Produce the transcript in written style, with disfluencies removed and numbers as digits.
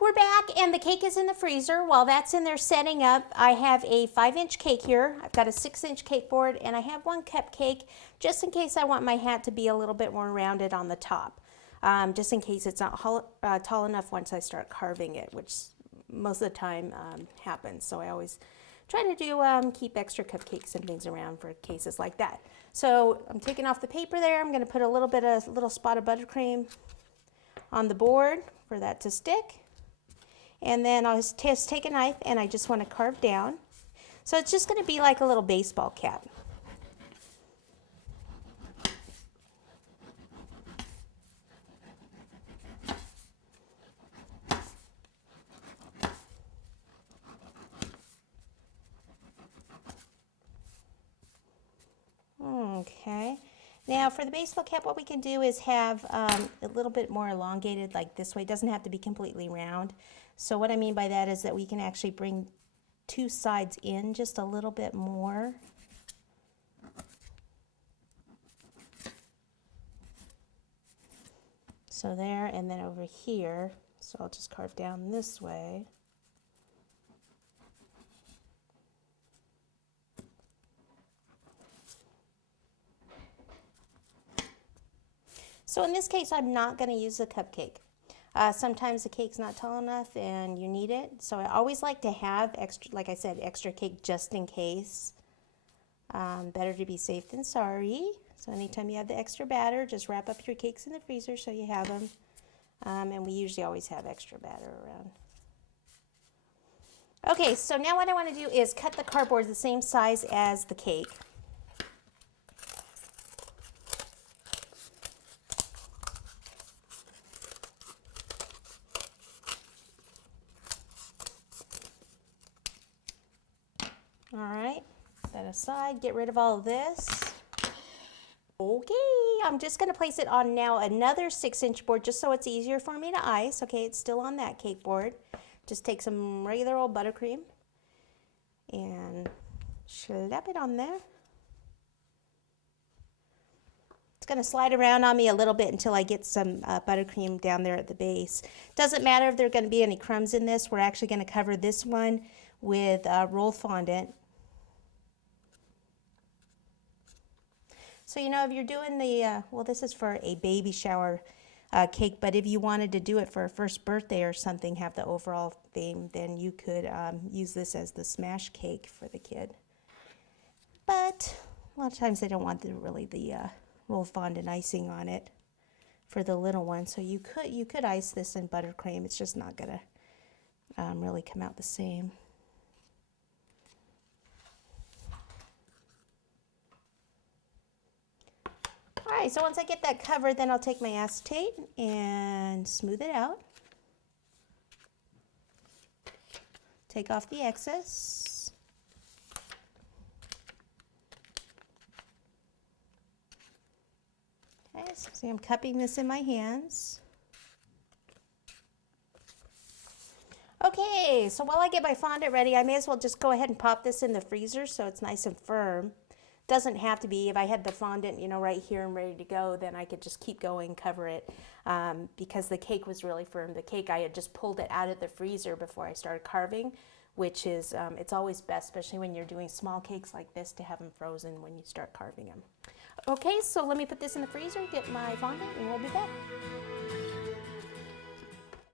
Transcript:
we're back and the cake is in the freezer. While that's in there setting up, I have a 5-inch cake here. I've got a 6-inch cake board and I have one cupcake just in case I want my hat to be a little bit more rounded on the top. Just in case it's not tall enough once I start carving it, which most of the time happens. So I always try to do keep extra cupcakes and things around for cases like that. So I'm taking off the paper there. I'm going to put a little spot of buttercream on the board for that to stick. And then I'll just take a knife and I just want to carve down. So it's just going to be like a little baseball cap. Okay. Now for the baseball cap, what we can do is have a little bit more elongated like this way. It doesn't have to be completely round. So what I mean by that is that we can actually bring two sides in just a little bit more. So there, and then over here. So I'll just carve down this way. So in this case, I'm not going to use the cupcake. Sometimes the cake's not tall enough and you need it. So I always like to have extra, like I said, extra cake just in case. Better to be safe than sorry. So anytime you have the extra batter, just wrap up your cakes in the freezer so you have them. And we usually always have extra batter around. Okay, so now what I want to do is cut the cardboard the same size as the cake. All right, put that aside, get rid of all of this. Okay, I'm just going to place it on now another 6-inch board just so it's easier for me to ice. Okay, it's still on that cake board. Just take some regular old buttercream and slap it on there. It's going to slide around on me a little bit until I get some buttercream down there at the base. Doesn't matter if there are going to be any crumbs in this. We're actually going to cover this one with roll fondant. So, you know, if you're doing the, well, this is for a baby shower cake, but if you wanted to do it for a first birthday or something, have the overall theme, then you could use this as the smash cake for the kid. But a lot of times they don't want the roll fondant icing on it for the little one. So you could ice this in buttercream. It's just not going to really come out the same. All right, so once I get that covered, then I'll take my acetate and smooth it out. Take off the excess. Okay, so see, I'm cupping this in my hands. Okay, so while I get my fondant ready, I may as well just go ahead and pop this in the freezer so it's nice and firm. Doesn't have to be. If I had the fondant, you know, right here and ready to go, then I could just keep going, cover it, because the cake was really firm. The cake, I had just pulled it out of the freezer before I started carving, which is, it's always best, especially when you're doing small cakes like this, to have them frozen when you start carving them. Okay, so let me put this in the freezer, get my fondant, and we'll be back.